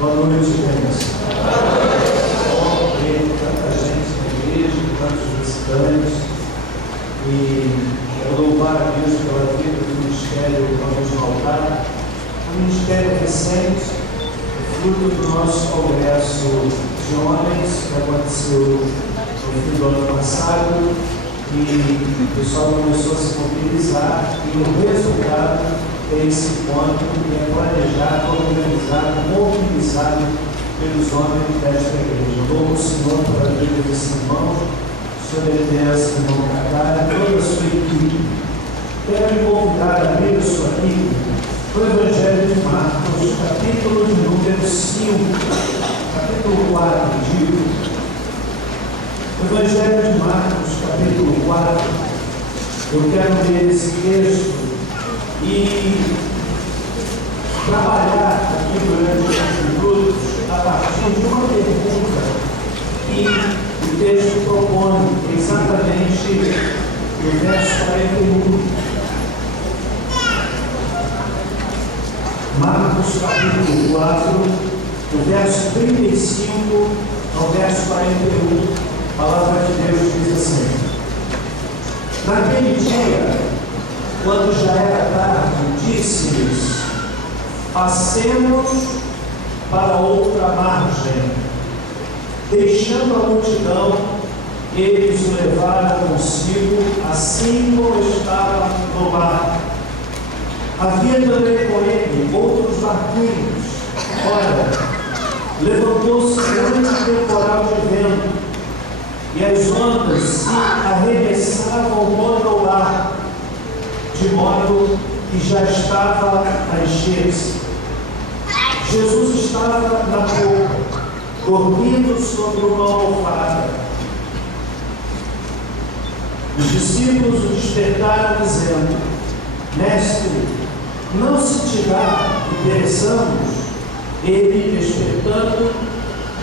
Boa noite, gente. Bom ver tanta gente na igreja, tantos visitantes. E quero louvar a Deus pela vida do ministério Vamos no Altar. Um ministério recente, fruto do nosso congresso de homens, que aconteceu no fim do ano passado. E o pessoal começou a se mobilizar, e o resultado é esse ponto que é planejado, organizado, mobilizado pelos homens desta igreja. Louvo o Senhor pela vida desse irmão, sobre a liderança do irmão Cacá, toda a sua equipe. Quero me convidar a ler a sua Bíblia, o Evangelho de Marcos, capítulo de número 5, capítulo 4, digo. O Evangelho de Marcos, capítulo 4, eu quero ler esse texto e trabalhar aqui durante os minutos a partir de uma pergunta que o texto propõe, exatamente no verso 41. Marcos, capítulo 4, do verso 35 ao verso 41. A palavra de Deus diz assim: naquele dia, quando já era tarde, disse-lhes: passemos para outra margem. Deixando a multidão, eles o levaram consigo, assim como estava no mar. Havia também com ele outros barquinhos. Ora, levantou-se grande temporal de vento, e as ondas se arremessavam contra o mar, de modo que já estava a encher-se. Jesus estava na boca, dormindo sobre uma almofada. Os discípulos o despertaram, dizendo: Mestre, não se te dá que pereçamos? Ele, despertando,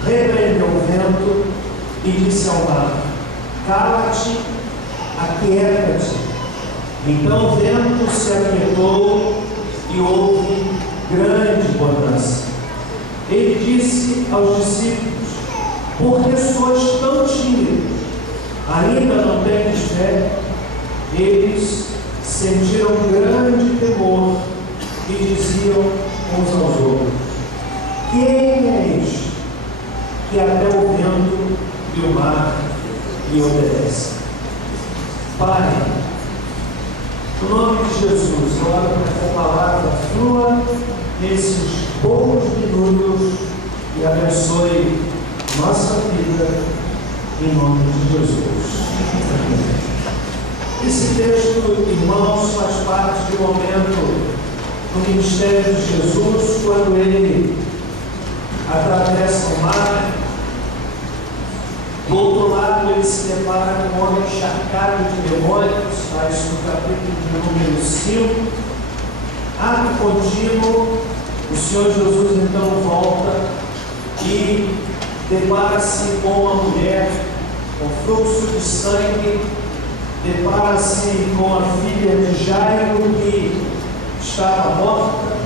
repreendeu o vento e disse ao mar: cala-te, aquieta-te. Então o vento se aquietou e houve grande bonança. Ele disse aos discípulos: por que sois tão tímidos? Ainda não tendes fé? Eles sentiram grande temor e diziam uns aos outros: quem é este que até o vento e o mar lhe obedece? Pai, no nome de Jesus, eu oro para que a palavra flua nesses poucos minutos e abençoe nossa vida, em nome de Jesus. Esse texto, irmãos, faz parte do momento do ministério de Jesus, quando ele atravessa o mar. Do outro lado, ele se depara com um homem encharcado de demônios, está isso no capítulo de número 5. Ato contínuo, o Senhor Jesus então volta e depara-se com uma mulher com fluxo de sangue, depara-se com a filha de Jairo que estava morta,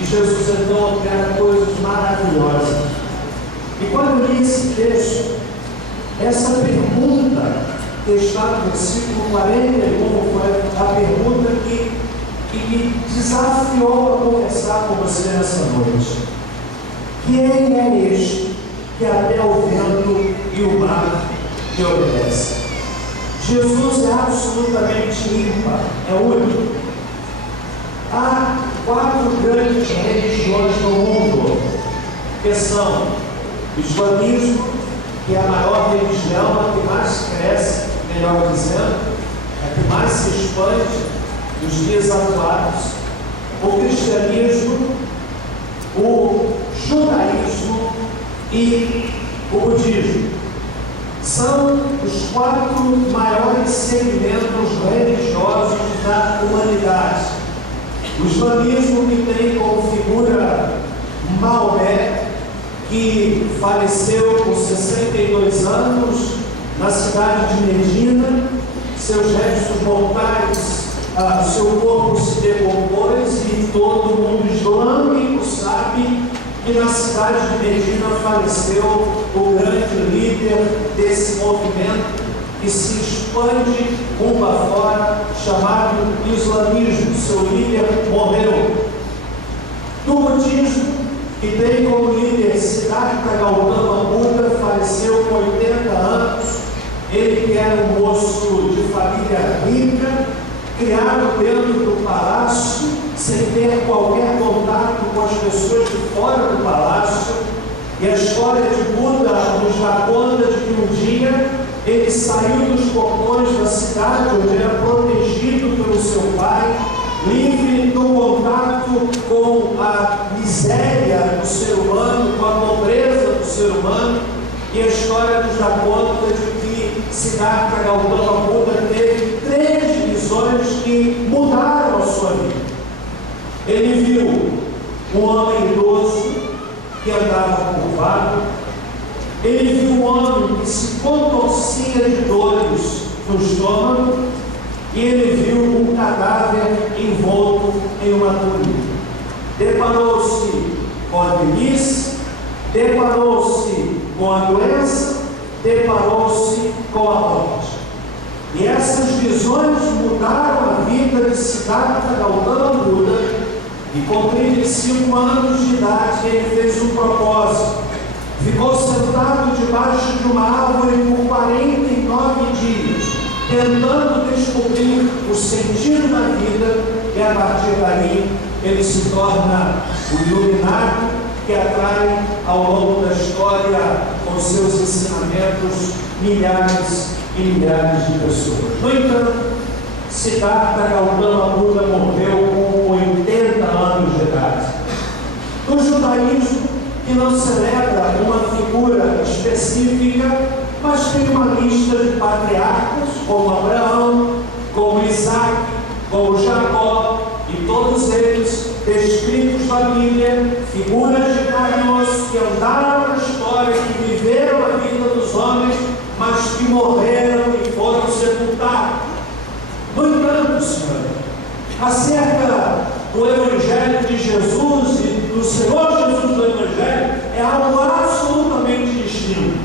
e Jesus então opera coisas maravilhosas. E quando eu li esse texto, essa pergunta que está no versículo 41 foi a pergunta que me desafiou a conversar com você nessa noite. Quem é este que até o vento e o mar lhe obedecem? Jesus é absolutamente ímpar, é único. Há 4 grandes religiões no mundo, que são o islamismo, que é a maior religião, a que mais cresce, melhor dizendo, a que mais se expande nos dias atuais, o cristianismo, o judaísmo e o budismo. São os 4 maiores segmentos religiosos da humanidade. O islamismo, que tem como figura Maomé, que faleceu com 62 anos na cidade de Medina, seus restos mortais, seu corpo se decompôs, e todo mundo islâmico sabe que que na cidade de Medina faleceu o grande líder desse movimento que se expande mundo afora, chamado islamismo. Seu líder morreu. Do budismo, que tem como líder Siddhartha Gautama Buda, faleceu com 80 anos. Ele que era um moço de família rica, criado dentro do palácio, sem ter qualquer contato com as pessoas de fora do palácio. E a história de Buda nos dá conta de que um dia ele saiu dos portões da cidade, onde era protegido pelo seu pai, livre do contato com a miséria do ser humano, com a pobreza do ser humano. E a história nos dá conta de que Siddhartha Gautama Buda teve 3 visões que mudaram a sua vida. Ele viu um homem idoso que andava curvado. Ele viu um homem que se contorcia de dores no estômago. E ele viu um cadáver envolto em uma túnica. Deparou-se com a velhice, deparou-se com a doença, deparou-se com a morte. E essas visões mudaram a vida de Siddhartha Gautama Buda, e com 35 anos de idade ele fez um propósito. Ficou sentado debaixo de uma árvore por 49 dias, tentando descobrir o sentido da vida, e a partir daí ele se torna o iluminado que atrai ao longo da história, com seus ensinamentos, milhares e milhares de pessoas. No entanto, Siddhartha Gautama Buda morreu com 80 anos de idade. No judaísmo, que não celebra uma figura específica, mas tem uma lista de patriarcas, como Abraão, como Isaac, como Jacó, e todos eles descritos na Bíblia, figuras de carne e osso que andaram na história, que viveram a vida dos homens, mas que morreram e foram sepultados. No entanto, Senhor, acerca do Evangelho de Jesus e do Senhor Jesus do Evangelho, é algo absolutamente distinto.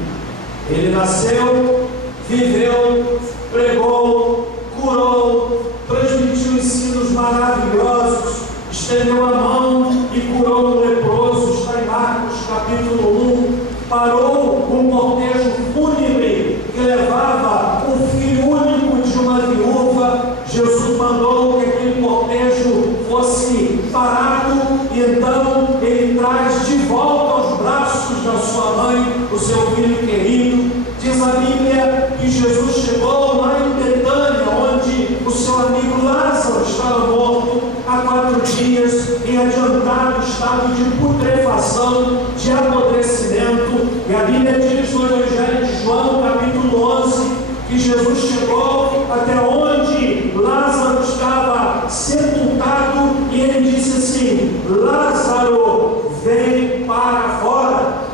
Ele nasceu, viveu, pregou, curou, transmitiu ensinos maravilhosos, estendeu a mão e curou um leproso, está em Marcos capítulo 1, parou um cortejo fúnebre que levava o filho único de uma viúva. Jesus mandou que aquele cortejo fosse parado, e então ele traz de volta aos braços da sua mãe o seu filho querido. Diz a Bíblia que Jesus chegou lá em Betânia, onde o seu amigo Lázaro estava morto há 4 dias, em adiantado estado de putrefação, de apodrecimento. E a Bíblia diz no Evangelho de João, capítulo 11, que Jesus chegou até onde Lázaro estava sepultado, e ele disse assim: Lázaro, vem para fora.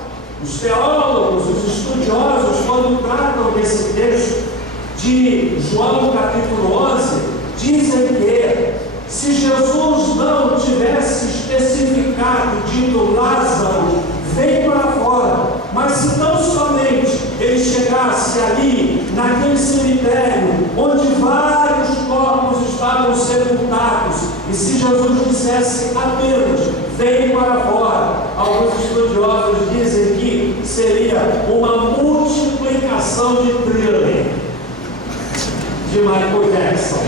Os teólogos, os estudiosos, quando tratam desse texto de João capítulo 11, dizem que se Jesus não tivesse especificado, dito Lázaro, vem para fora, mas se tão somente ele chegasse ali, naquele cemitério, onde vários corpos estavam sepultados, e se Jesus dissesse apenas, vem para fora, alguns estudiosos dizem que seria uma multiplicação de Thriller, de Michael Jackson,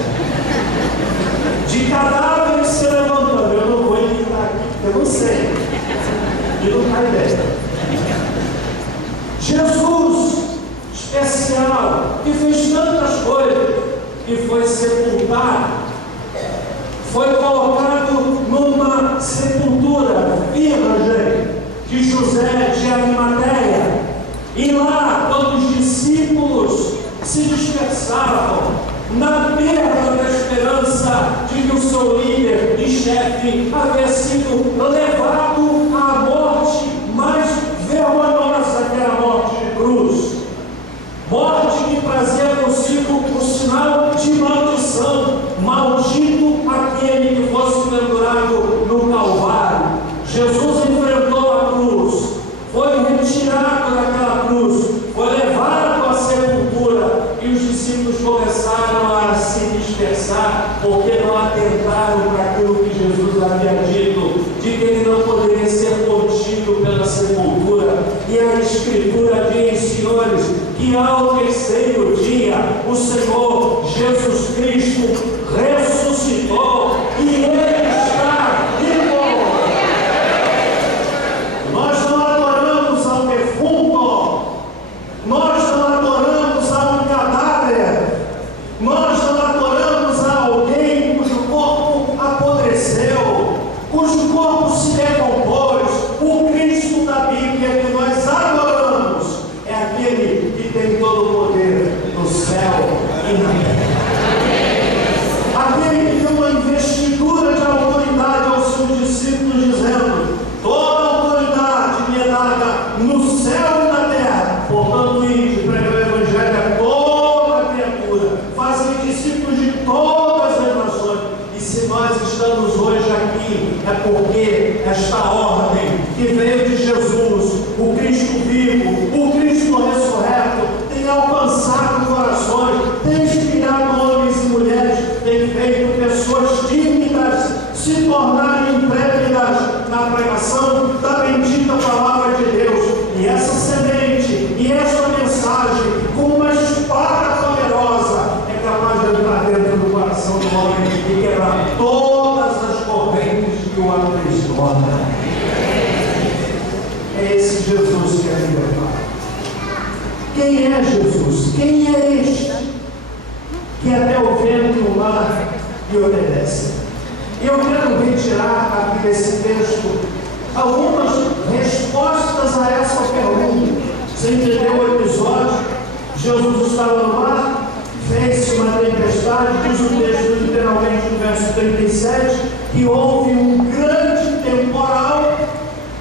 de cadáveres se levantando. Eu não vou imitar aqui, eu não sei, e não cai ideia. Jesus, especial, que fez tantas coisas, que foi sepultado, foi colocado numa sepultura virgem de José de Arimateia. E lá, quando os discípulos se dispersavam, na perda da esperança de que o seu líder e chefe havia sido levado à morte mais vergonhosa, que era a morte de cruz, morte que trazia consigo o sinal de maldição: maldito aquele que fosse pendurado no Calvário. Jesus enfrentou a cruz corpo se decompôs. O Cristo da Bíblia que nós adoramos é aquele que tem todo o poder no céu e na terra. Aquele que deu uma investidura de autoridade aos seus discípulos, dizendo: toda autoridade me é dada no céu e na terra. Portanto, ide, pregai o Evangelho a toda criatura, fazem discípulos de todas as nações. E se nós estamos hoje aqui, é porque esta ordem que veio de Jesus, o Cristo vivo, o Cristo ressurreto, tem alcançado corações, tem inspirado homens e mulheres, tem feito pessoas tímidas se tornarem intrépidas na pregação da bendita palavra de Deus. E essa semente, e essa mensagem, com uma espada poderosa, é capaz de entrar dentro do coração do homem e quebrar todas as correntes que o aprisionam. É esse Jesus que é libertado. Quem é Jesus? Quem é este que até o vento e o mar lhe obedecem? Eu quero retirar aqui desse texto algumas respostas a essa pergunta. Você entendeu o episódio? Jesus estava no mar, fez-se uma tempestade, diz o texto literalmente no verso 37, que houve um grande temporal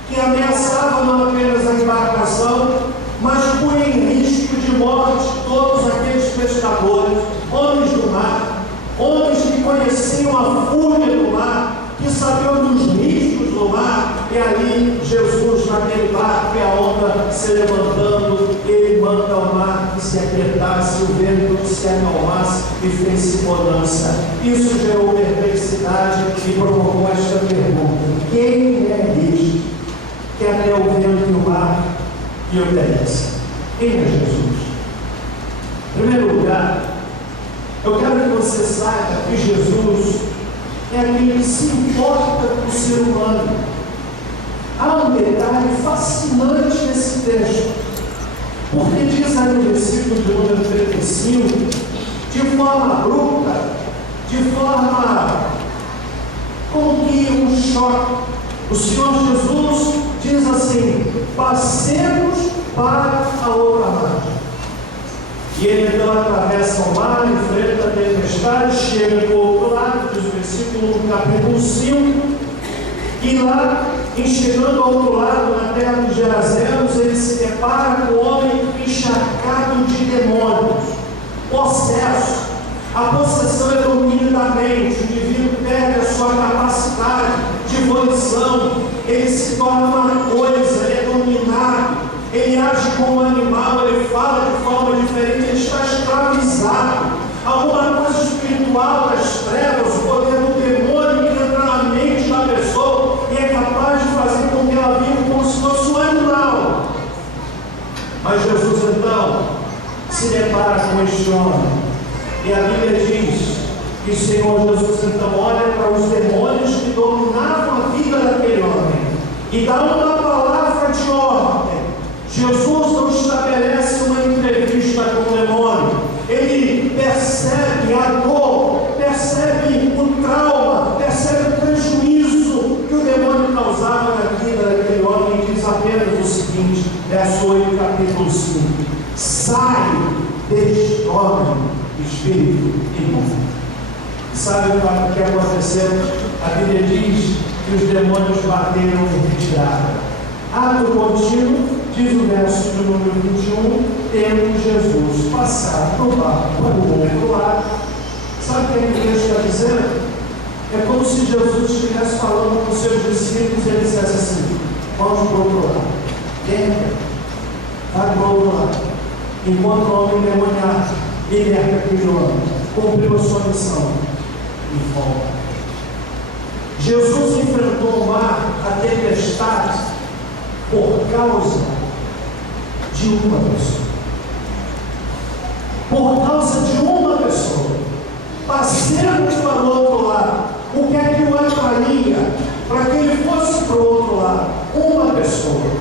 que ameaçava não apenas a embarcação, mas punha em risco de morte todos aqueles pescadores, homens do mar, homens que conheciam a fúria do mar, que sabiam dos riscos do mar. E ali Jesus, naquele barco, e a onda se levantando, ele manda ao mar que se aquietasse, o vento que se acalmasse e fez bonança. Isso gerou perplexidade e provocou esta pergunta: quem é este que até o vento e o mar lhe obedece? Quem é Jesus? Em primeiro lugar, eu quero que você saiba que Jesus é aquele que se importa com o ser humano. Há um detalhe fascinante nesse texto, porque diz aí no versículo de número 35, de forma abrupta, de forma como que um choque, o Senhor Jesus diz assim: passemos para a outra margem. E ele então atravessa o mar, enfrenta a tempestade, chega do outro lado, diz o versículo do capítulo 5, e lá, chegando ao outro lado, na terra dos Gerazenos, ele se depara com o homem encharcado de demônios, possesso. A possessão é domínio da mente, o indivíduo perde a sua capacidade de volição, ele se torna uma coisa, ele é dominado. Ele age como um animal, ele fala de forma diferente, ele está escravizado. Alguma coisa espiritual das trevas, o poder do demônio que entra na mente da pessoa e é capaz de fazer com que ela viva como se fosse um animal. Mas Jesus então se depara com este homem, e a Bíblia diz que o Senhor Jesus então olha para os demônios que dominavam a vida daquele homem e dá uma palavra de ordem. Jesus não estabelece uma entrevista com o demônio. Ele percebe a dor, percebe o trauma, percebe o prejuízo que o demônio causava na vida daquele homem e diz apenas o seguinte, verso 8, capítulo 5: sai deste homem, espírito imundo. Sabe o que aconteceu? A Bíblia diz que os demônios bateram em retirada. Ato contínuo. Diz o verso de número 21, tendo Jesus passado no barco para o outro lado. Sabe o que o texto está dizendo? É como se Jesus estivesse falando com os seus discípulos e ele dissesse assim: vamos para o outro lado. Entra, vai para o outro lado. Enquanto o homem endemoniado, liberta aquele homem, cumpriu a sua missão e volta. Jesus enfrentou o mar, a tempestade, por causa de uma pessoa. Por causa de uma pessoa. Passemos para o outro lado. O que é que o atraía para que ele fosse para o outro lado? Uma pessoa.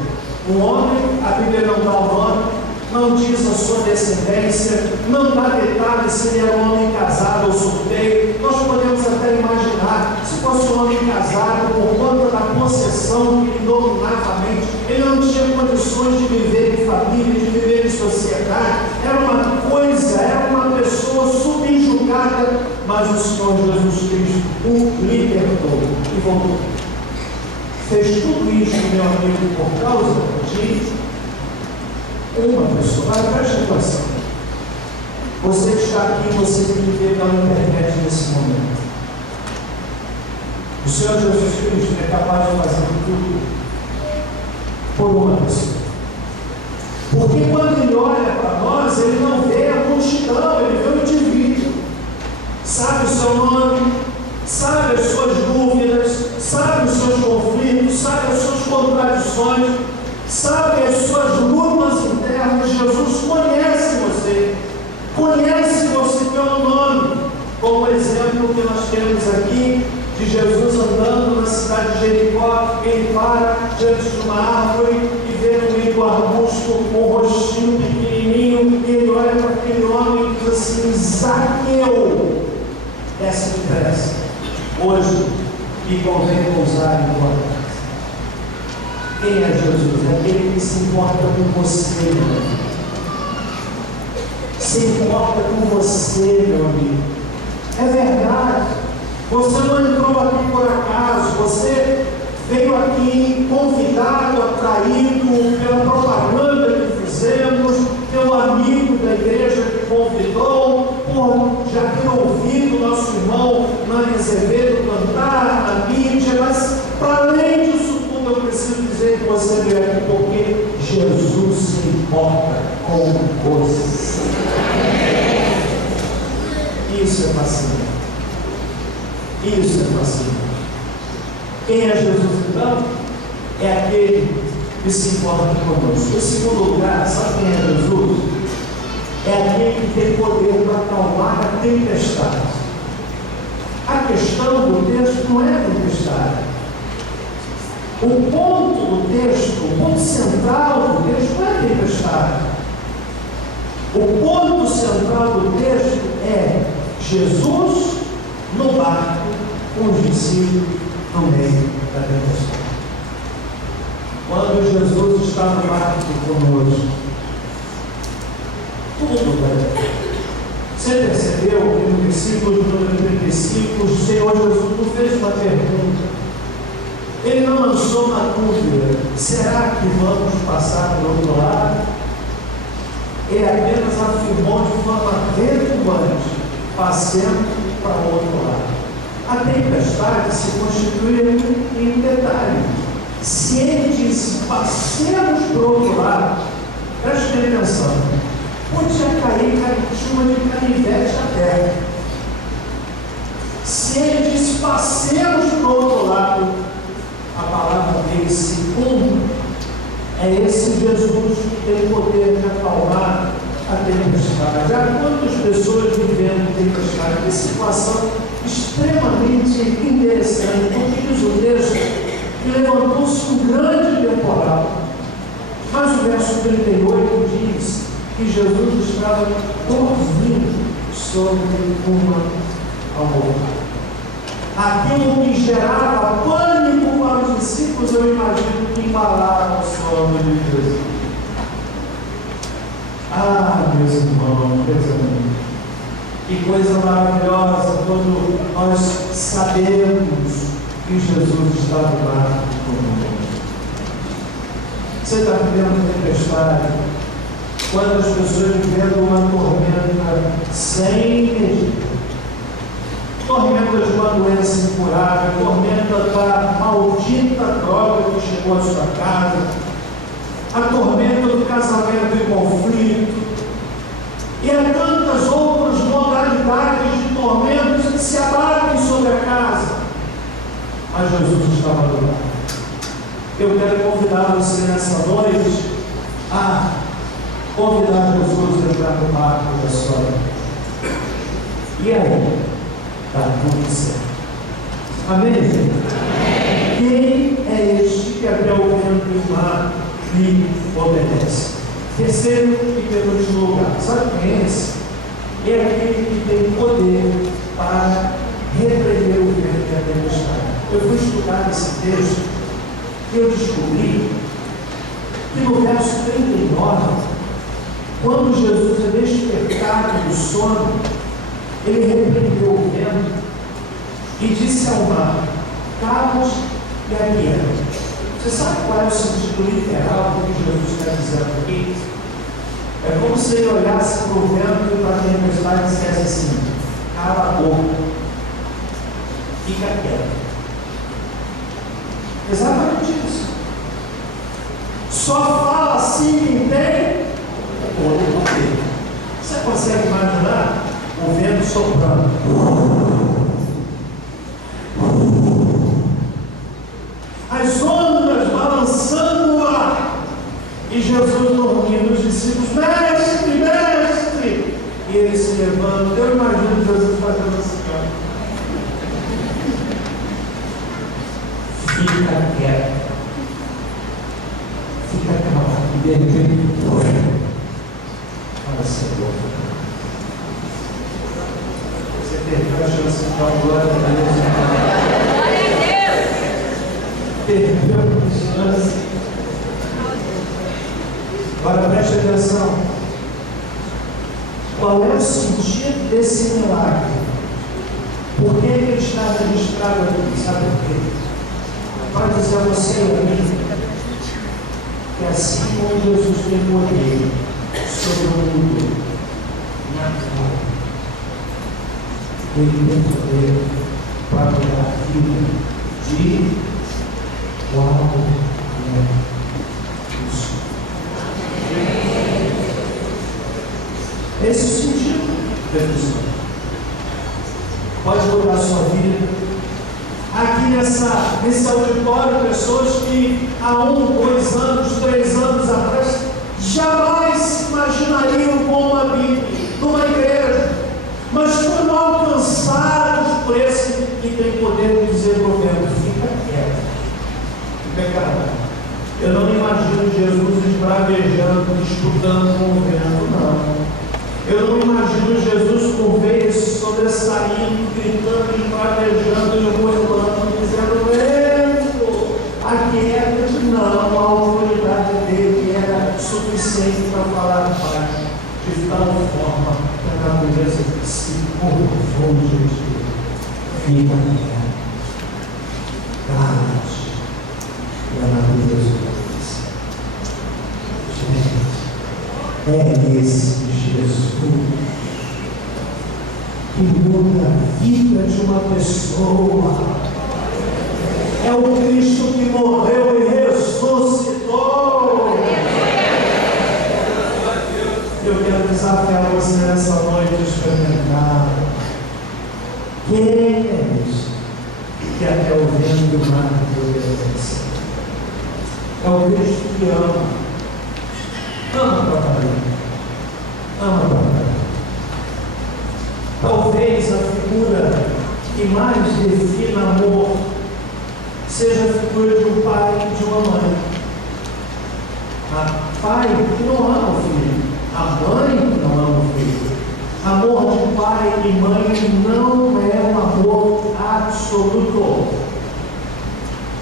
Um homem, a Bíblia não dá o nome, não diz a sua descendência, não dá detalhes se ele era um homem casado ou solteiro. Nós podemos até imaginar, se fosse um homem casado, por conta da possessão que lhe dominava a mente. Ele não tinha condições de viver em família, de viver em sociedade. Era uma coisa, era uma pessoa subjugada, mas o Senhor Jesus Cristo o libertou e voltou. Fez tudo isso, meu amigo, por causa de uma pessoa. Mas preste atenção. Você que está aqui, você tem que ver pela internet nesse momento. O Senhor Jesus Cristo é capaz de fazer tudo por uma pessoa. Porque quando Ele olha para nós, Ele não vê a multidão, Ele vê o indivíduo. Sabe o seu nome, sabe as suas dúvidas, sabe os seus conflitos, sabe as suas contradições, sabe as suas lutas internas. Jesus conhece você pelo nome. Como exemplo que nós temos aqui de Jesus andando na cidade de Jericó, ele para diante de uma árvore e vê no meio do arbusto um rostinho pequenininho, e ele olha para aquele homem e diz assim: Zaqueu, essa me interessa. Hoje me convém pousar em tua casa. Quem é Jesus? É aquele que se importa com você, meu amigo. Se importa com você, meu amigo. É verdade. Você não entrou aqui por acaso. Você veio aqui convidado, atraído pela propaganda que fizemos, pelo amigo da igreja que convidou, por já ter ouvido nosso irmão Nani Azevedo cantar na mídia. Mas, para além disso tudo, eu preciso dizer que você veio aqui porque Jesus se importa com você. Isso é fascinante. Isso é fascinante. Quem é Jesus então? É aquele que se importa conosco. Em segundo lugar, sabe quem é Jesus? É aquele que tem poder para acalmar a tempestade. A questão do texto não é a tempestade. O ponto do texto, o ponto central do texto não é a tempestade. O ponto central do texto é Jesus no barco com os discípulos no meio da tempestade. Quando Jesus está no barco conosco, tudo bem. Você percebeu que no versículo número 35, o Senhor Jesus não fez uma pergunta. Ele não lançou uma dúvida: será que vamos passar para o outro lado? Ele apenas afirmou de forma redundante: passemos para o outro lado. A tempestade se constitui em um detalhe. Se ele diz passemos para o outro lado, preste atenção, podia cair chuva de canivete à terra. Se ele diz passemos para o outro lado, a palavra dele se cumpre. É esse Jesus que tem o poder de acalmar a tempestade. Há quantas pessoas vivendo tempestade? Uma situação extremamente interessante, porque diz o texto que levantou-se um grande temporal. Mas o verso 38 diz que Jesus estava dormindo sobre uma almofada. Aquilo que gerava pânico para os discípulos, eu imagino que embalaram o sono de Jesus. Ah, meus irmãos, meus amigos, que coisa maravilhosa quando nós sabemos que Jesus está no barco conosco. Você está vivendo tempestade, quantas pessoas vivendo uma tormenta sem medida, tormenta de uma doença incurável, tormenta da maldita droga que chegou à sua casa, a tormenta do casamento em conflito, e há tantas outras modalidades de tormentos que se abatem sobre a casa. Mas Jesus estava do lado. Eu quero convidar você nessa noite a convidar Jesus a entrar no barco da sua vida. E aí? Está tudo certo. Amém? Amém? Quem é este que até o vento e o mar lhe obedece? Terceiro e penúltimo lugar. Sabe quem é esse? É aquele que tem poder para repreender o vento e a tempestade. Eu fui estudar esse texto eu descobri que no verso 39, quando Jesus é despertado do sono, ele repreendeu o vento e disse ao mar: cala-te e aquieta. Você sabe qual é o sentido literal do que Jesus está dizendo aqui? É como se ele olhasse para o vento e para a tempestade e dissesse assim: cala a boca, fica quieto. Exatamente isso. Só fala assim quem tem todo poder. Você consegue imaginar o vento soprando? As ondas balançando o ar. E Jesus dormindo, os discípulos: mestre, mestre. E ele se levanta. Eu imagino Jesus fazendo assim: fica quieto, fica calmo. E de repente, fala: Senhor, você perdeu a chance de dar glória a Deus. Perdeu a chance. Agora preste atenção. Qual é o sentido desse milagre? Por que ele está registrado aqui? Sabe por quê? Pode dizer a você e a mim que assim como Jesus tem poder sobre o mundo natural, ele tem poder para dar a vida de qual é isso. Esse é o sentido da missão. Pode mudar a sua vida. Aqui nesse auditório, pessoas que há 1, 2 anos, 3 anos atrás jamais se imaginariam como a Bíblia, numa igreja, mas foram alcançados por esse que tem poder de dizer ao vento: fica quieto, fica calmo. Eu não imagino Jesus esbravejando, disputando com o vento, não. Eu não imagino Jesus por vez sobressaindo, gritando, esbravejando e moelando, dizendo: vento, aquieta-te. Não, a autoridade dele era suficiente para falar baixo, de tal forma que a natureza se corrompe diante dele. Fica quieto, cala-te, e a natureza obedece. Gente, é esse Jesus que muda a vida de uma pessoa. É o Cristo que morreu e ressuscitou. Eu quero desafiar você nessa noite a experimentar. Quem é isso que até o vento do mar obedece? É o Cristo que ama a vida. Ama a vida. Talvez a figura que mais defina amor seja a figura de um pai e de uma mãe. Pai que não ama o filho, a mãe que não ama o filho. Amor de pai e mãe não é um amor absoluto.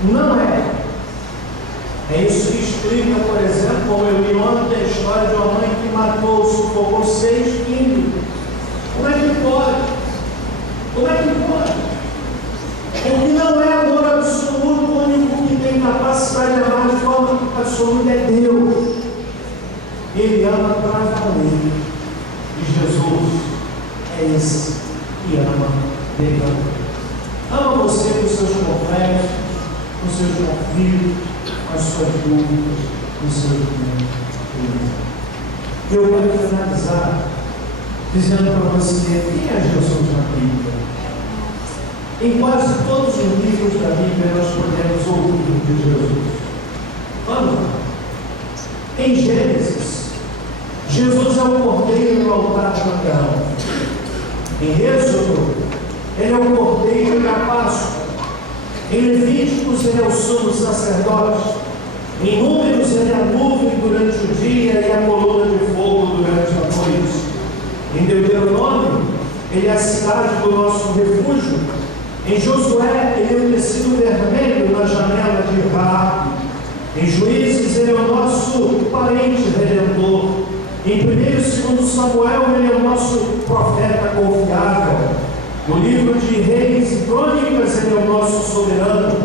Não é. É isso que explica, por exemplo, como eu li ontem, a história de uma mãe que matou, sufocou 6 filhos. Como é que pode? Como é que pode? Porque não é amor absoluto. O único que tem capacidade de amar de forma absoluta é Deus. Ele ama para valer. E Jesus é esse que ama de valer. Ama você com os seus complexos, com os seus conflitos, com as suas dúvidas, com os seus medos. Eu quero finalizar dizendo para você quem é Jesus na Bíblia. Em quase todos os livros da Bíblia nós podemos ouvir de Jesus. Vamos lá. Em Gênesis, Jesus é o cordeiro no altar de Abraão. Em Êxodo, ele é o cordeiro da Páscoa. Em Levíticos, ele é o sumo sacerdote. Em Números, ele é a nuvem durante o dia e a coluna de fogo durante a noite. Em Deuteronômio, ele é a cidade do nosso refúgio. Em Josué, ele é o tecido vermelho na janela de Raabe. Em Juízes, ele é o nosso parente redentor. Em 1 e 2 Samuel, ele é o nosso profeta confiável. No livro de Reis e Crônicas, ele é o nosso soberano.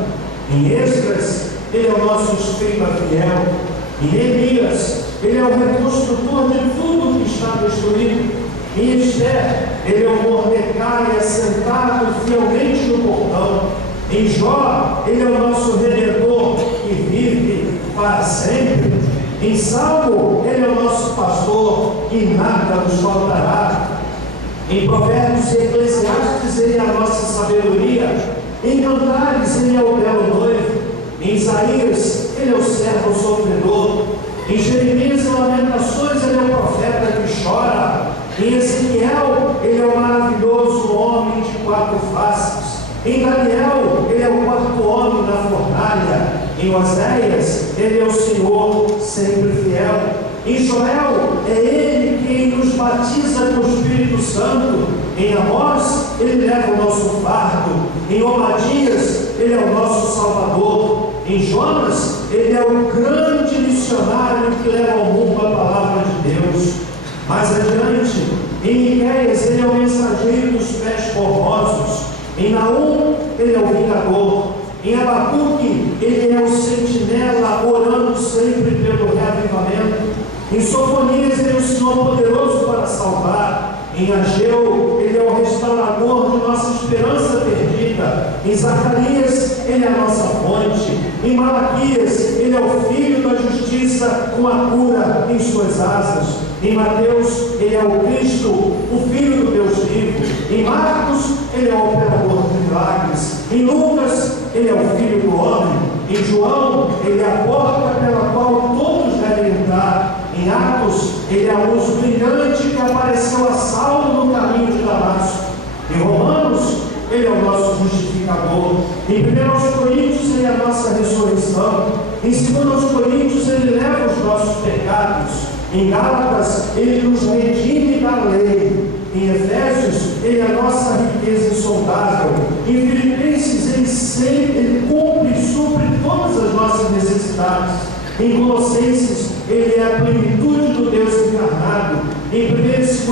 Em Esdras, ele é o nosso escriba fiel. Em Neemias, ele é o reconstrutor de tudo que está destruído. Em Esther, ele é o Mordecai assentado fielmente no portão. Em Jó, ele é o nosso redentor que vive para sempre. Em Salmo, ele é o nosso pastor e nada nos faltará. Em Provérbios e Eclesiastes, ele é a nossa sabedoria. Em Cantares, ele é o belo noivo. Em Isaías, ele é o servo sofredor. Em Jeremias e Lamentações, ele é o profeta que chora. Em Ezequiel, ele é o maravilhoso homem de 4 faces. Em Daniel, ele é o 4º homem na fornalha. Em Oséias, ele é o Senhor sempre fiel. Em Joel, é ele quem nos batiza com o Espírito Santo. Em Amós, ele leva o nosso fardo. Em Obadias, ele é o nosso Salvador. Em Jonas, ele é o grande missionário que leva ao mundo a palavra de Deus. Mais adiante, em Miqueias, ele é o mensageiro dos pés formosos. Em Naum, ele é o vingador. Em Abacuque, ele é o sentinela, orando sempre pelo reavivamento. Em Sofonias, ele é o Senhor poderoso para salvar. Em Ageu, ele é o restaurador de nossa esperança perdida. Em Zacarias, ele é a nossa fonte. Em Malaquias, ele é o Filho da justiça com a cura em suas asas. Em Mateus, ele é o Cristo, o Filho do Deus vivo. Em Marcos, ele é o operador de milagres. Em Lucas, ele é o Filho do homem. Em João, ele é a porta pela qual todos devem entrar. Em Atos, ele é a luz brilhante que apareceu a Saulo no caminho de Damasco. Em Romanos, ele é o nosso justificador. Em 1 Coríntios, ele é a nossa ressurreição. Em 2 Coríntios, ele leva os nossos pecados. Em Gálatas, ele nos redime da lei. Em Efésios, ele é a nossa riqueza insondável. Em Filipenses, ele cumpre e supre todas as nossas necessidades. Em Colossenses, ele é a plenitude do Deus encarnado. Em 1 e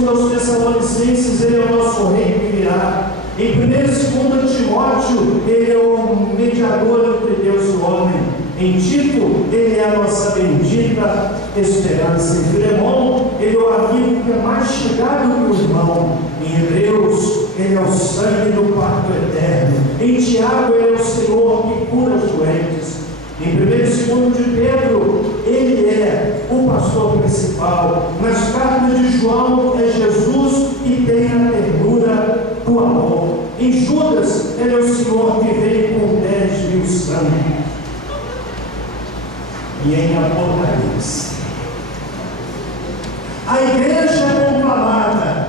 2 Tessalonicenses, ele é o nosso rei que virá. Em 1 e 2 Timóteo, ele é o mediador entre Deus e o homem. Em Tito, ele é a nossa bendita esperança. Em Filemão, ele é o amigo que é mais chegado que o irmão. Em Hebreus, ele é o sangue do pacto eterno. Em Tiago, ele é o Senhor que cura os doentes. Em 1 e 2 de Pedro, ele é o pastor principal. Nas cartas de João, é Jesus que tem a ternura do amor. Em Judas, ele é o Senhor que veio com 10.000 sangue. E em Apocalipse, a igreja é conclamada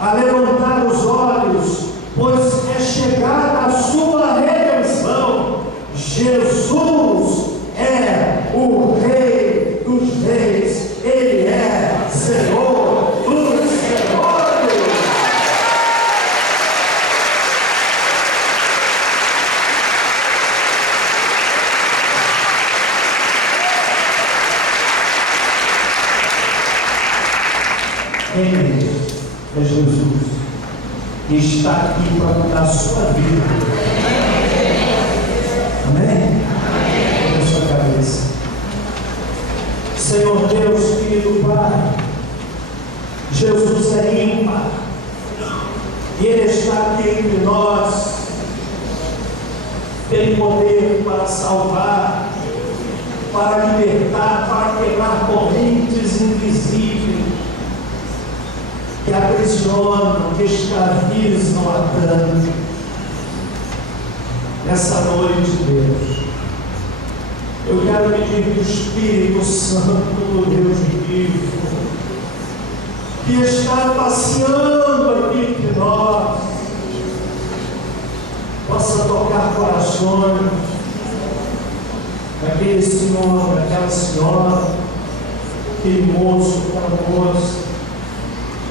a levantar os olhos, pois é chegada a sua redenção. Jesus é o Rei dos reis, ele é Senhor dos senhores. Ele é Jesus, que está aqui para mudar a sua vida. Amém? Na sua cabeça. Senhor Deus, querido Pai, Jesus é ímpar, e Ele está aqui entre nós, tem poder para salvar, para libertar, para quebrar correntes invisíveis que aprisionam, que escravizam a tanto. Nessa noite, Deus, eu quero pedir que o Espírito Santo do Deus vivo, que está passeando aqui entre nós, possa tocar corações daquele senhor, daquela senhora, aquele moço, aquela moça.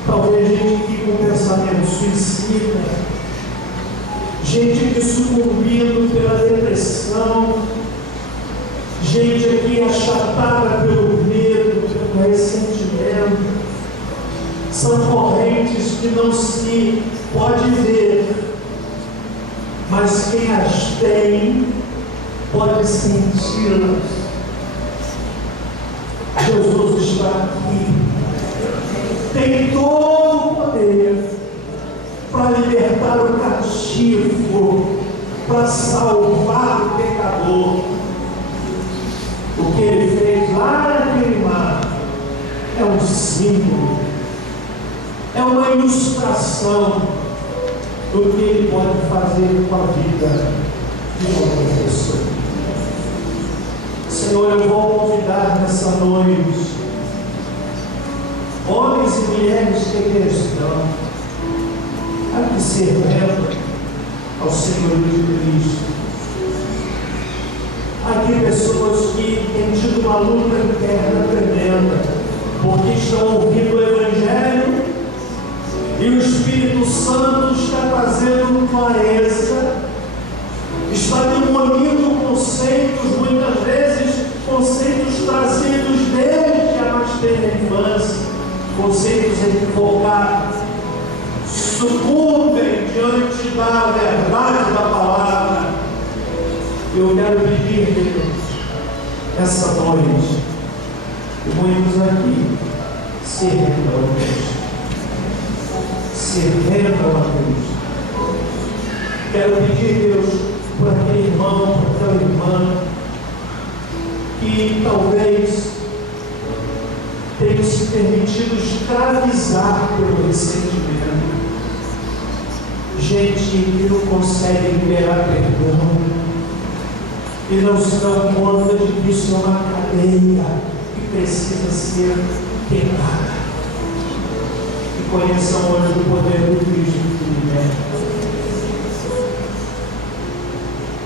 Talvez gente que com pensamento suicida, gente que sucumbindo pela depressão, gente aqui achatada pelo medo, pelo ressentimento. São correntes que não se pode ver, mas quem as tem pode senti-las. Jesus está aqui, tem todo o poder para libertar o cativo, para salvar o pecador. O que ele fez lá naquele mar é um símbolo, é uma ilustração do que ele pode fazer com a vida de uma pessoa. Senhor, eu vou convidar nessa noite homens e mulheres que aqui estão, aqui servindo ao Senhor de Cristo. Aqui pessoas que têm tido uma luta interna tremenda, porque estão ouvindo o Evangelho e o Espírito Santo está trazendo clareza, está demolindo conceitos, muitas vezes conceitos trazidos desde a mais tenra infância, conceitos equivocados, sucumbem diante da verdade da palavra. Eu quero pedir, Deus, essa noite, que muitos aqui se rendam a Cristo. Se rendam a Cristo. Quero pedir, Deus, por aquele irmão, por aquela irmã, que talvez tenham se permitido escravizar pelo ressentimento. Gente que não consegue liberar perdão, e não se dão conta de que isso é uma cadeia que precisa ser quebrada. E conheçam hoje o poder do Cristo que liberta.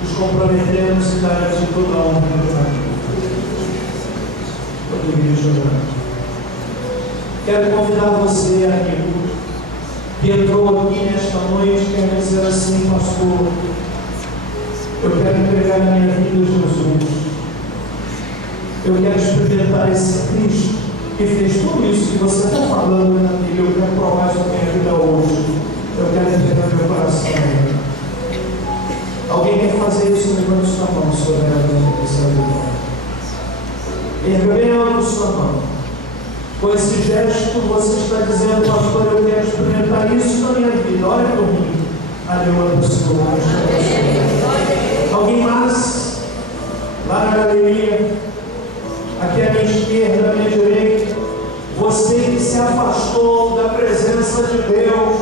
Nos comprometemos e daremos toda a honra. Toda igreja orando. Quero convidar você, amigo, que entrou aqui nesta noite, quer dizer assim, pastor, eu quero entregar a minha vida a Jesus. Eu quero experimentar esse Cristo que fez tudo isso que você está falando na Bíblia. Eu quero provar isso na minha vida hoje. Eu quero entregar meu coração a Ele. Alguém quer fazer isso? Levante sua mão sobre essa vida. Erga bem alto sua mão. Com esse gesto você está dizendo, pastor, eu quero experimentar isso na minha vida. Olha por mim. Ali uma pessoa. Alguém mais? Lá na galeria, aqui à minha esquerda, à minha direita, você que se afastou da presença de Deus,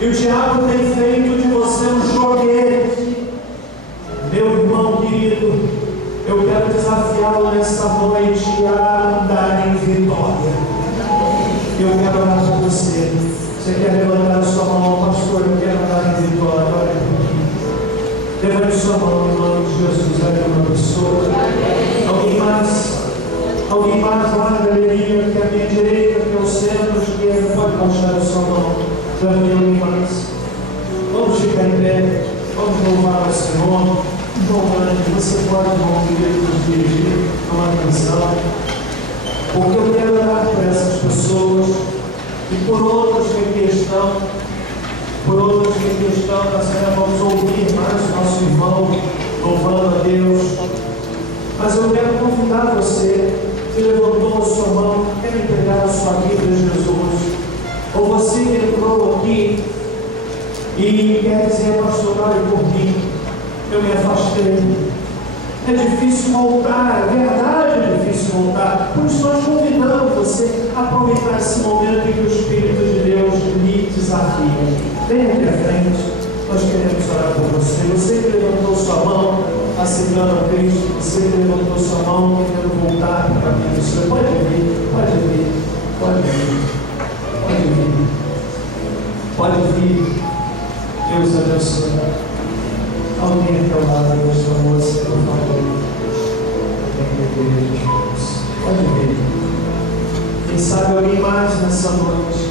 e o diabo tem feito de você um joguete. Meu irmão querido, eu quero desafiá-lo nessa noite a andar em vitória. Eu quero orar por você. Você quer levantar a sua mão, pastor? Eu quero andar em vitória. Olha por mim. Levante sua mão em nome de Jesus. Olha uma pessoa. Alguém mais? Alguém mais lá na galeria, que é a minha direita, que é o centro, esquerda, pode baixar a sua mão. Já vi alguém mais? Vamos ficar em pé. Vamos louvar o Senhor. Louvando, você pode, irmão querido, nos dirigir uma atenção. Porque eu quero orar por essas pessoas e por outras que aqui estão. Por outras que aqui estão, nós vamos ouvir mais o nosso irmão louvando a Deus. Mas eu quero convidar você que levantou a sua mão, quer entregar a sua vida a Jesus, ou você que entrou aqui e quer dizer, pastor, olhe por mim, eu me afastei. É difícil voltar, é verdade, é difícil voltar. Por isso nós convidamos você a aproveitar esse momento em que o Espírito de Deus lhe desafia. Venha aqui à frente, nós queremos orar por você. Você que levantou sua mão, aceitando a Cristo, você que levantou sua mão, querendo voltar para o caminho do Senhor, pode vir, pode vir, pode vir, pode vir, pode vir. Deus abençoe. Alguém aqui ao lado desta moça, por favor. Pode vir. Quem sabe alguém mais nessa noite?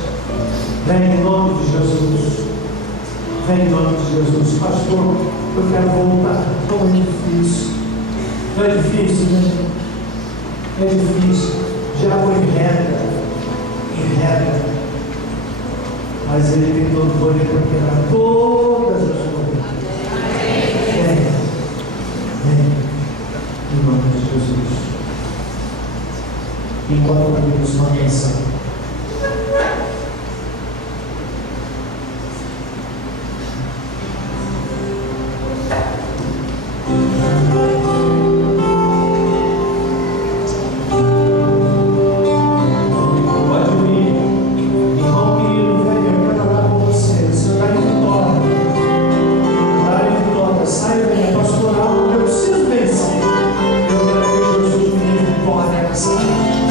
Vem em nome de Jesus. Vem em nome de Jesus. Pastor, eu quero voltar. Tão difícil. Não é difícil, né? É difícil. Já foi reta, mas Ele tem todo o poder para quebrar todas as coisas. Em nome de Jesus. E coloca-nos uma atenção.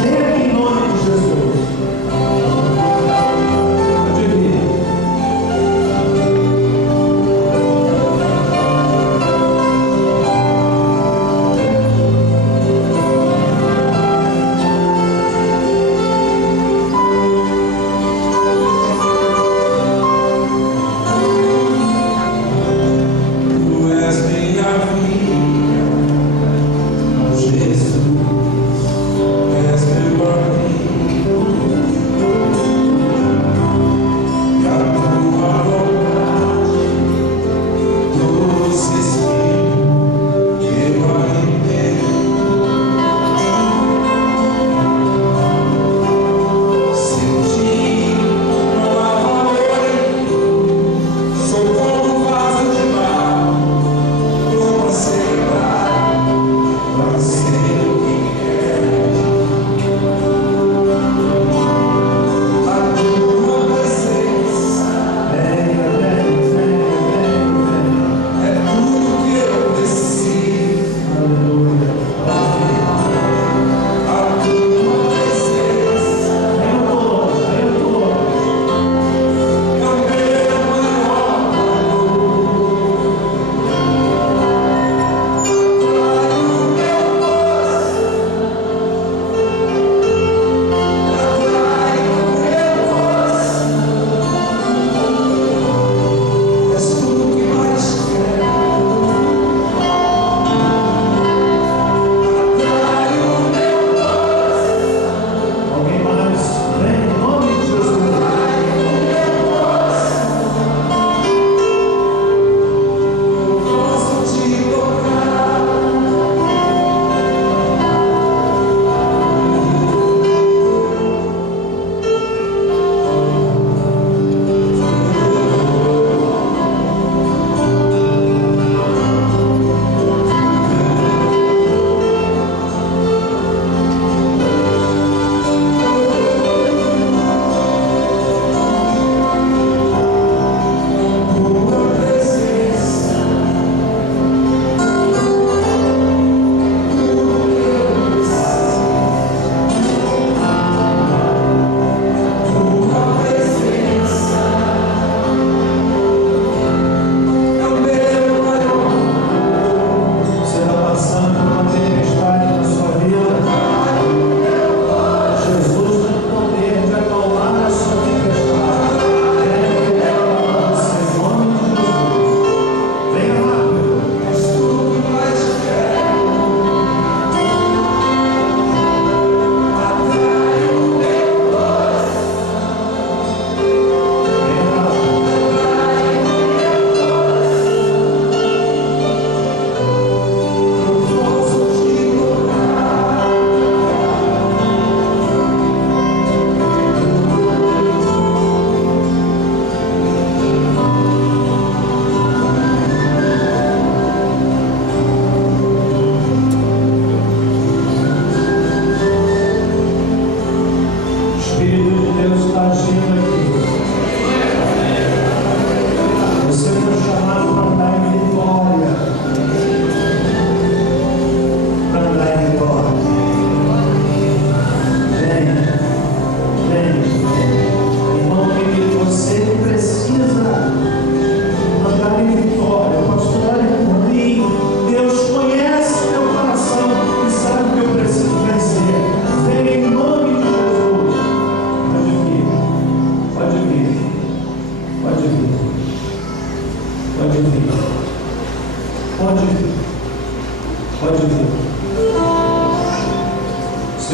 Venha em nome de Jesus.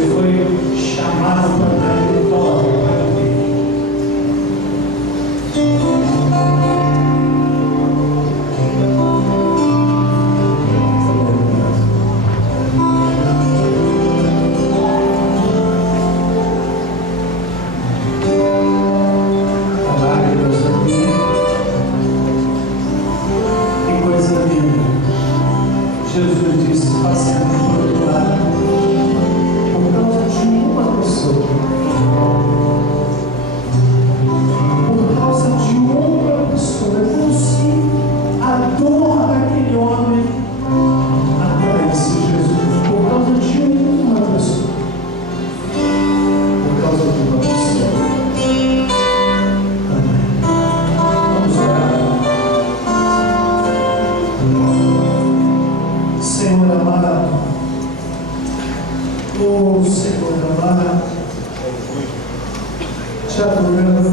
Você foi chamado para dar vitória para Deus. Jesus disse, passemos por outro lado, por causa de uma pessoa. Por causa de uma pessoa. É como se a dor daquele homem aparece Jesus. Por causa de uma pessoa. Por causa de uma pessoa. Amém. Vamos orar. Senhor amado, oh Senhor amado, te adoramos,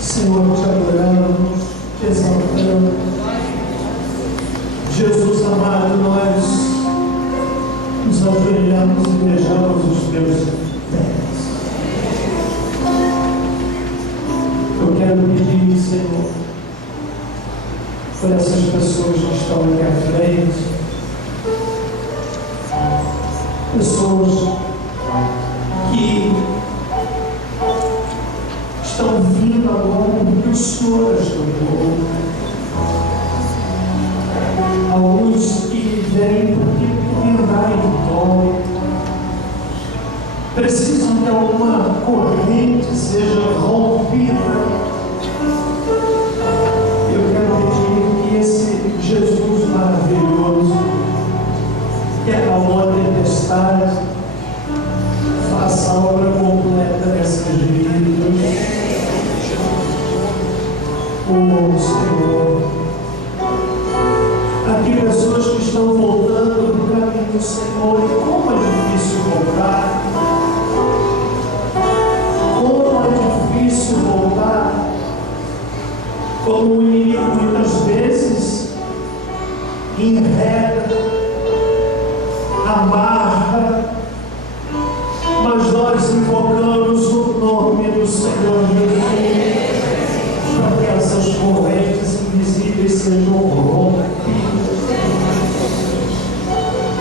Senhor, te adoramos, te exaltamos. Jesus amado, nós nos ajoelhamos e beijamos os teus pés. Eu quero pedir, Senhor, por essas pessoas que estão aqui à frente, pessoas que estão vindo agora porque o Senhor as tocou, alguns que vêm porque virá em vitória, precisam que alguma corrente seja rompida. Esse Jesus maravilhoso, que acalmou a tempestade, faça a obra completa nessas vidas. Oh Senhor, aqui pessoas que estão voltando do caminho do Senhor, e como é difícil voltar, como é difícil voltar. Como o inimigo muitas vezes enreda, amarra, mas nós invocamos o nome do Senhor Jesus para que essas correntes invisíveis sejam rompidas.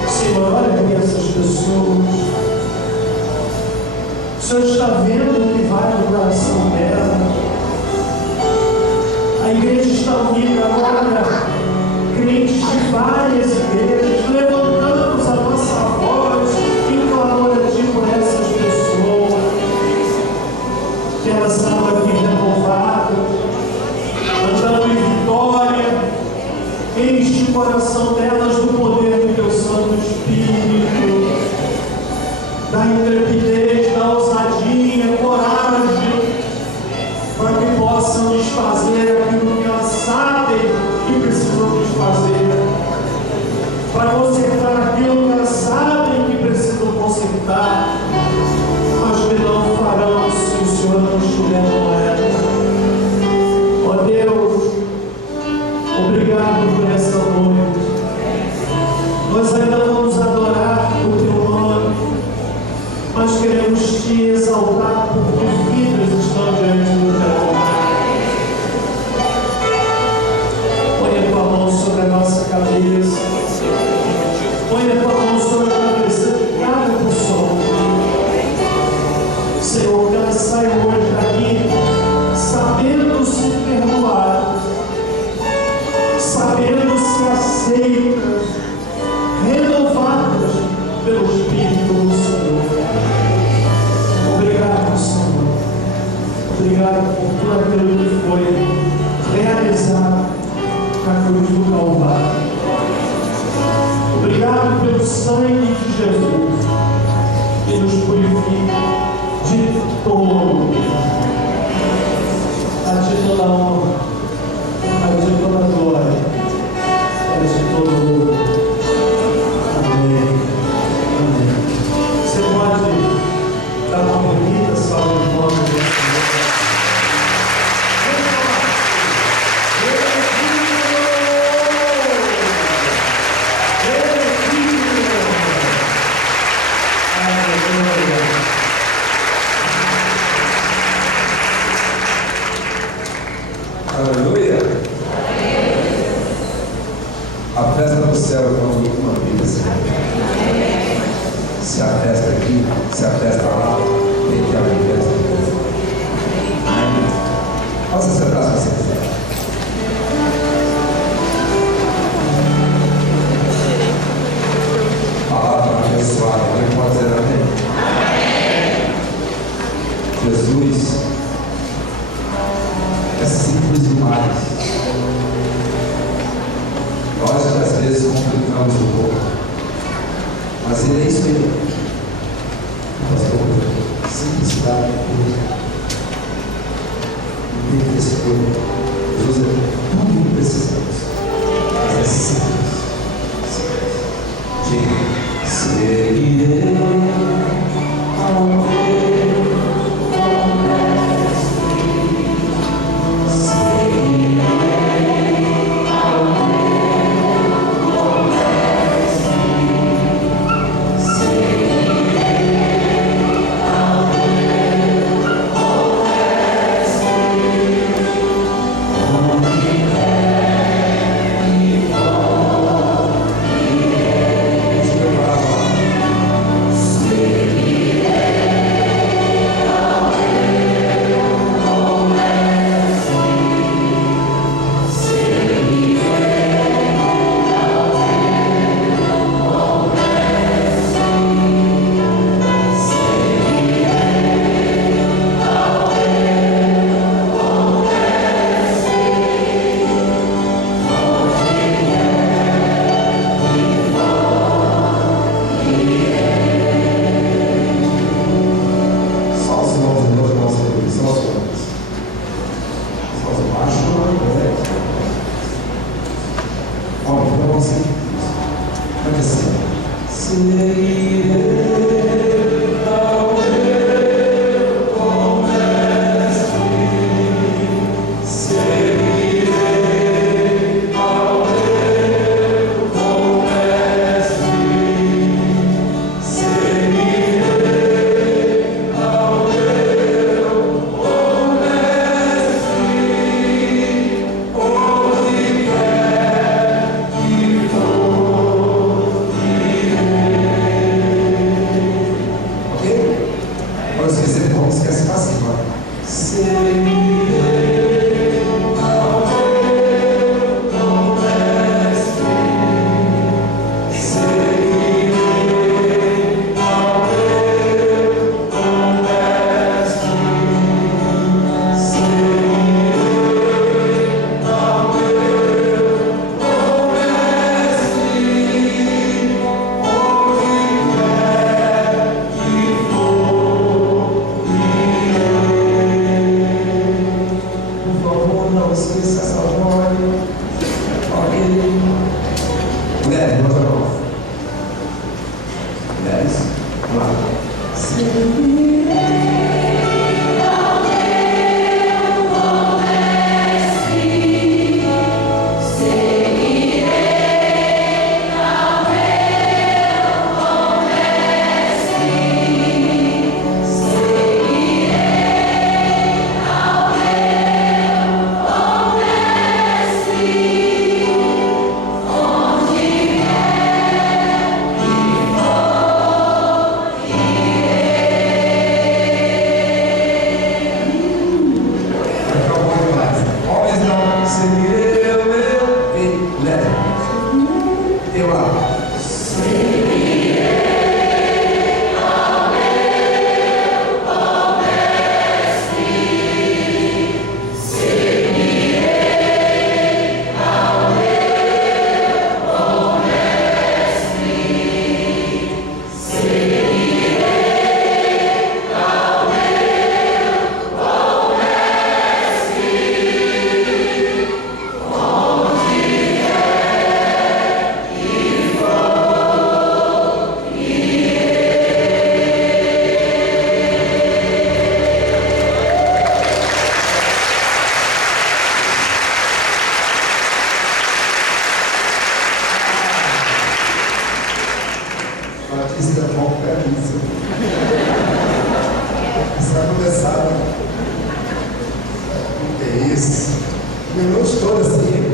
Senhor, olha aqui essas pessoas. O Senhor está vendo o que vai no coração dela. A igreja está unida agora, crentes de várias igrejas, levantamos a nossa voz em clamor a Ti por essas pessoas, que elas são aqui renovadas, andando em vitória, enche o coração delas do poder do Teu Santo Espírito, da intrepidez, da ousadia, coragem, para que possam desfazer aquilo que elas sabem que precisam desfazer, para consertar aquilo que elas sabem que precisam consertar, mas que não farão se o Senhor não estiver com elas. Ó Deus, obrigado por essa noite. Nós ainda vamos adorar o Teu nome, mas queremos Te exaltar porque vidas estão diante do Teu nome. Põe a Tua mão sobre a nossa cabeça. Põe a Tua mão sobre a cabeça de cada pessoa. Senhor, que ela saia hoje daqui sabendo-se perdoada, sabendo-se aceitas, renovadas pelo Espírito do Senhor. Obrigado, Senhor. Obrigado por tudo aquilo que foi realizado na cruz do Calvário. Obrigado pelo sangue de Jesus que nos purifica de todo. A Ti toda a honra, a Ti toda a glória, a Ti todo o louvor. Amém. Amém. Você pode dar uma bonita salva de palmas ao Senhor. Se a festa aqui, se a festa lá, tem que abrir festa. Posso sentar se você quiser. Palavra abençoada, alguém pode dizer amém? Jesus é simples demais. Nós às vezes complicamos um pouco, mas ele é isso aí. Pastor, simplicidade é tudo. Não tem que ter seguro. Jesus é tudo que precisamos, mas é simples. Diga, seguirei ao minutos todos assim,